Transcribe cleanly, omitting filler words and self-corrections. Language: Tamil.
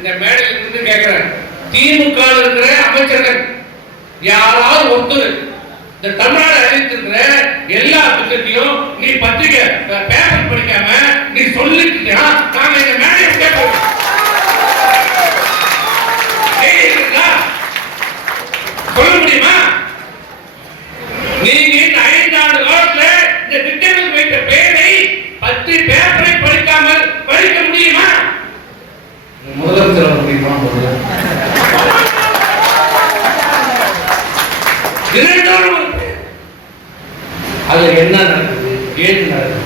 இந்த மேடையில் இருந்து கேட்கிறேன், திமுக இருக்கிற அமைச்சர்கள் யாராவது ஒருத்தர் இந்த தமிழ்நாடு அறிவித்திருக்கிற எல்லா திட்டத்தையும் நீ பத்திரிகை பேப்பர் படிக்காம நீ சொல்லிட்டு நாங்க இந்த மேடையை கேட்போம். சொல்ல முடியுமா? நீங்க இந்த 5 ஆண்டு காலத்துல இந்த திட்டங்களுக்கு வைத்த பெயரை 10 பேப்பரை படிக்காமல் படிக்க முடியுமா? முதலமைச்சர் முடியுமா? அது என்ன நடக்குது, ஏன் நடக்குது?